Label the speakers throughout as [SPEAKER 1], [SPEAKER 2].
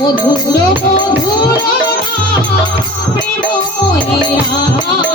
[SPEAKER 1] মধুর মধুর প্রেম Radha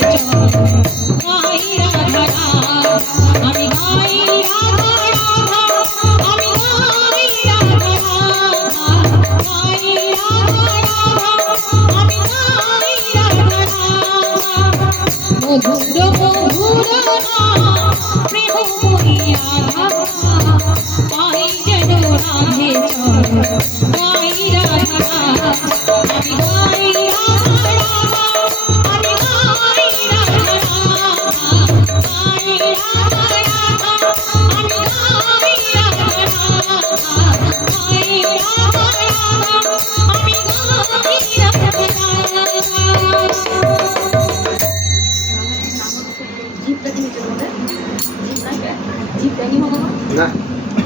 [SPEAKER 1] Thank you.